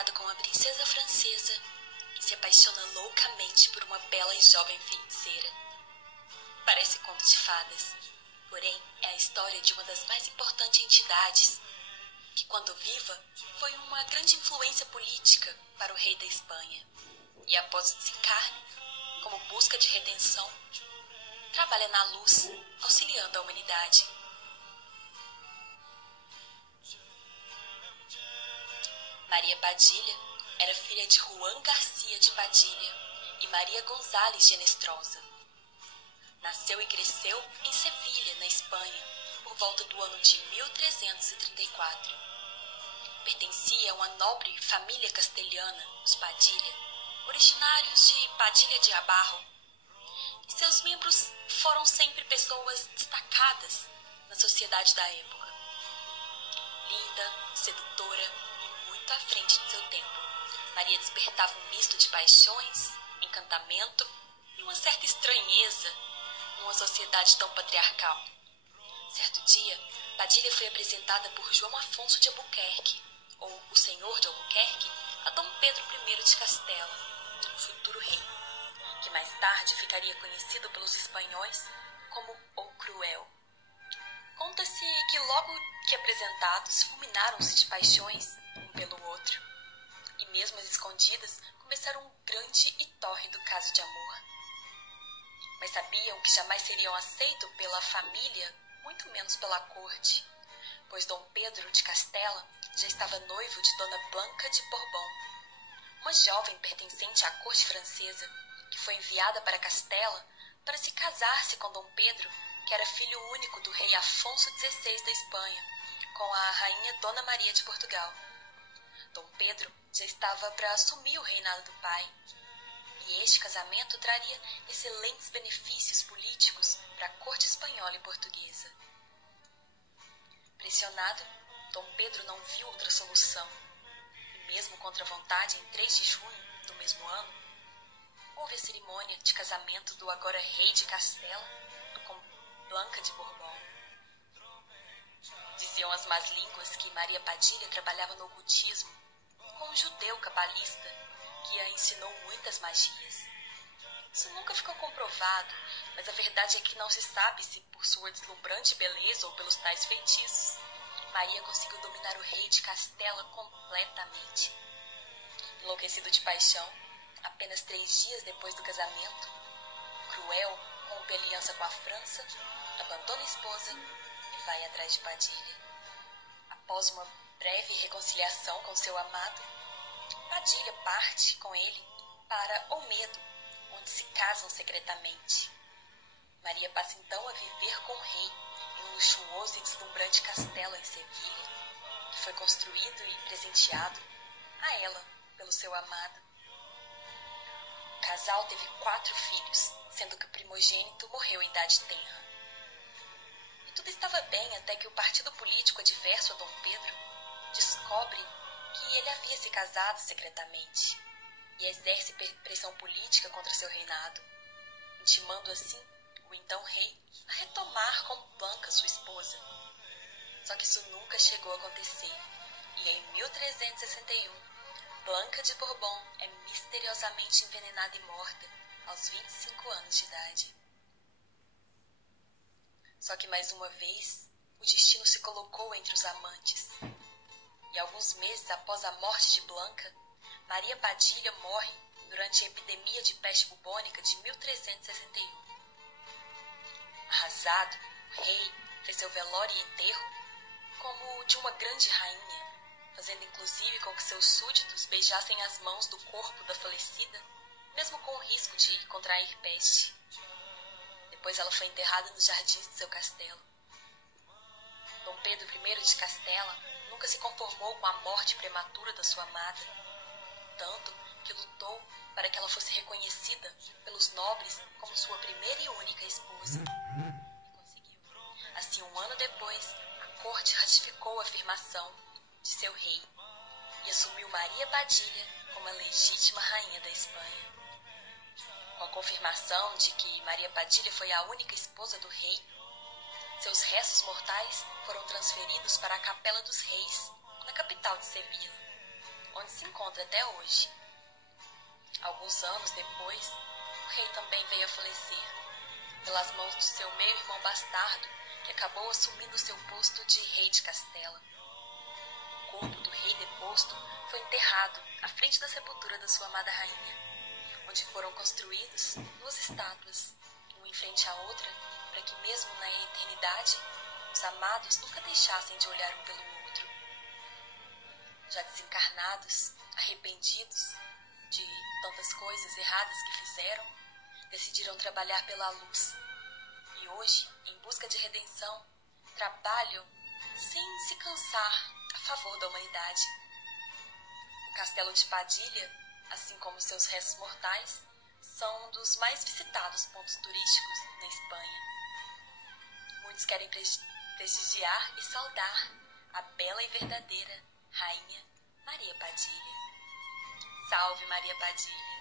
casado com uma princesa francesa e se apaixona loucamente por uma bela e jovem feiticeira. Parece conto de fadas, porém é a história de uma das mais importantes entidades, que quando viva foi uma grande influência política para o rei da Espanha, e após o desencarne, como busca de redenção, trabalha na luz, auxiliando a humanidade. Maria Padilha era filha de Juan Garcia de Padilha e Maria González de Enestrosa. Nasceu e cresceu em Sevilha, na Espanha, por volta do ano de 1334. Pertencia a uma nobre família castelhana, os Padilha, originários de Padilha de Abarro, e seus membros foram sempre pessoas destacadas na sociedade da época. Linda, sedutora e muito à frente de seu tempo, Maria despertava um misto de paixões, encantamento e uma certa estranheza numa sociedade tão patriarcal. Certo dia, Padilha foi apresentada por João Afonso de Albuquerque, ou o Senhor de Albuquerque, a Dom Pedro I de Castela, o futuro rei, que mais tarde ficaria conhecido pelos espanhóis como o Cruel. Conta-se que logo que apresentados, fulminaram-se de paixões um pelo outro, e mesmo as escondidas começaram um grande e tórrido caso de amor. Mas sabiam que jamais seriam aceitos pela família, muito menos pela corte, pois Dom Pedro de Castela já estava noivo de Dona Blanca de Bourbon, uma jovem pertencente à corte francesa, que foi enviada para Castela para se casar-se com Dom Pedro, que era filho único do rei Afonso XVI da Espanha, com a rainha Dona Maria de Portugal. Dom Pedro já estava para assumir o reinado do pai, e este casamento traria excelentes benefícios políticos para a corte espanhola e portuguesa. Pressionado, Dom Pedro não viu outra solução, e mesmo contra a vontade, em 3 de junho do mesmo ano, houve a cerimônia de casamento do agora rei de Castela com Blanca de Bourbon. Diziam as más línguas que Maria Padilha trabalhava no ocultismo com um judeu cabalista que a ensinou muitas magias. Isso nunca ficou comprovado, mas a verdade é que não se sabe se por sua deslumbrante beleza ou pelos tais feitiços, Maria conseguiu dominar o rei de Castela completamente. Enlouquecido de paixão, apenas 3 dias depois do casamento, Cruel rompe aliança com a França, abandona a esposa e vai atrás de Padilha. Após uma breve reconciliação com seu amado, Padilha parte com ele para Olmedo, onde se casam secretamente. Maria passa então a viver com o rei em um luxuoso e deslumbrante castelo em Sevilha, que foi construído e presenteado a ela pelo seu amado. O casal teve 4 filhos, sendo que o primogênito morreu em idade tenra. E tudo estava bem até que o partido político adverso a Dom Pedro descobre que ele havia se casado secretamente e exerce pressão política contra seu reinado, intimando assim o então rei a retomar com Blanca, sua esposa. Só que isso nunca chegou a acontecer, e em 1361, Blanca de Bourbon é misteriosamente envenenada e morta aos 25 anos de idade. Só que mais uma vez, o destino se colocou entre os amantes. E alguns meses após a morte de Blanca, Maria Padilha morre durante a epidemia de peste bubônica de 1361. Arrasado, o rei fez seu velório e enterro como o de uma grande rainha, fazendo inclusive com que seus súditos beijassem as mãos do corpo da falecida, mesmo com o risco de contrair peste. Depois ela foi enterrada nos jardins de seu castelo. Dom Pedro I de Castela nunca se conformou com a morte prematura da sua amada, tanto que lutou para que ela fosse reconhecida pelos nobres como sua primeira e única esposa. E conseguiu. Assim, 1 ano depois, a corte ratificou a afirmação de seu rei e assumiu Maria Padilha como a legítima rainha da Espanha. Com a confirmação de que Maria Padilha foi a única esposa do rei, seus restos mortais foram transferidos para a Capela dos Reis, na capital de Sevilha, onde se encontra até hoje. Alguns anos depois, o rei também veio a falecer, pelas mãos do seu meio-irmão bastardo, que acabou assumindo seu posto de rei de Castela. O corpo do rei deposto foi enterrado à frente da sepultura da sua amada rainha, onde foram construídos 2 estátuas, uma em frente à outra, para que mesmo na eternidade, os amados nunca deixassem de olhar um pelo outro. Já desencarnados, arrependidos de tantas coisas erradas que fizeram, decidiram trabalhar pela luz. E hoje, em busca de redenção, trabalham sem se cansar a favor da humanidade. O Castelo de Padilha, assim como seus restos mortais, são um dos mais visitados pontos turísticos na Espanha. Muitos querem prestigiar e saudar a bela e verdadeira Rainha Maria Padilha. Salve Maria Padilha!